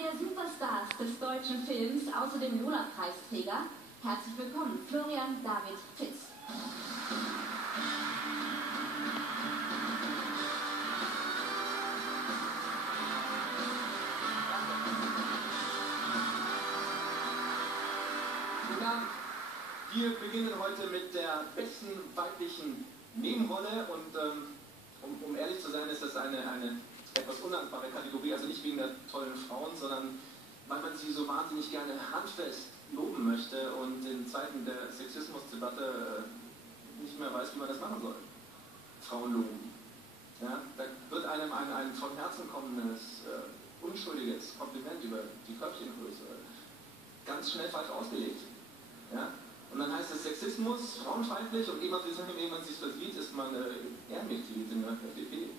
der Superstars des deutschen Films, außerdem Lola-Preisträger. Herzlich willkommen, Florian David Fitz. Wir beginnen heute mit der besten weiblichen Nebenrolle und um ehrlich zu sein, ist das eine etwas undankbare Kategorie, also nicht wegen der tollen Frauen, sondern weil man sie so wahnsinnig gerne handfest loben möchte und in Zeiten der Sexismusdebatte nicht mehr weiß, wie man das machen soll. Frauen loben. Ja, da wird einem ein von Herzen kommendes, unschuldiges Kompliment über die Körbchengröße ganz schnell falsch ausgelegt. Ja? Und dann heißt es Sexismus, frauenfeindlich, und ehe man sich versieht, ist man Ehrenmitglied in der FDP.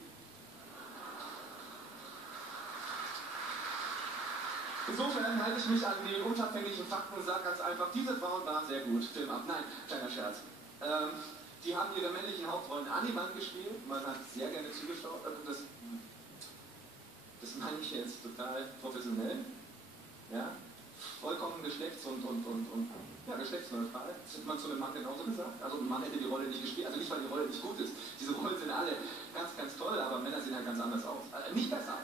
Insofern halte ich mich an die unverfänglichen Fakten und sage ganz einfach, diese Frauen waren sehr gut. Film ab. Nein, kleiner Scherz. Die haben ihre männlichen Hauptrollen an die Wand gespielt, man hat sehr gerne zugeschaut. Das meine ich jetzt total professionell. Ja? Vollkommen geschlechtsneutral. Das hat man zu einem Mann genauso gesagt. Also ein Mann hätte die Rolle nicht gespielt, also nicht, weil die Rolle nicht gut ist. Diese Rollen sind alle ganz, ganz toll, aber Männer sehen halt ganz anders aus. Nicht besser.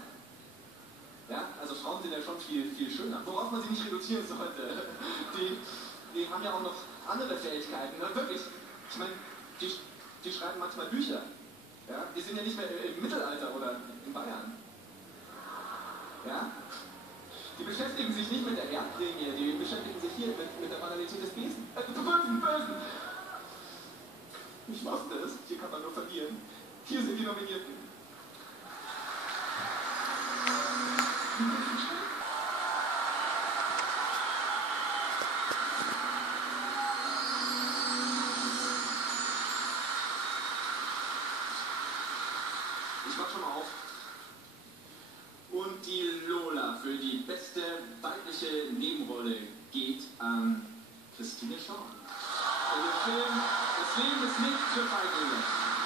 Ja? Also Frauen sind ja schon viel, viel schöner. Worauf man sie nicht reduzieren sollte. Die haben ja auch noch andere Fähigkeiten. Na, wirklich. Ich meine, die schreiben manchmal Bücher. Ja? Die sind ja nicht mehr im Mittelalter oder in Bayern. Ja? Die beschäftigen sich nicht mit der Erdprämie, die beschäftigen sich hier mit der Banalität des Bösen. Bösen! Ich wusste es, hier kann man nur verlieren. Hier sind die Nominierten. Ich mach schon mal auf. Und die Lola für die beste weibliche Nebenrolle geht an Christine Schorn. Das Leben ist nicht für Feiglinge.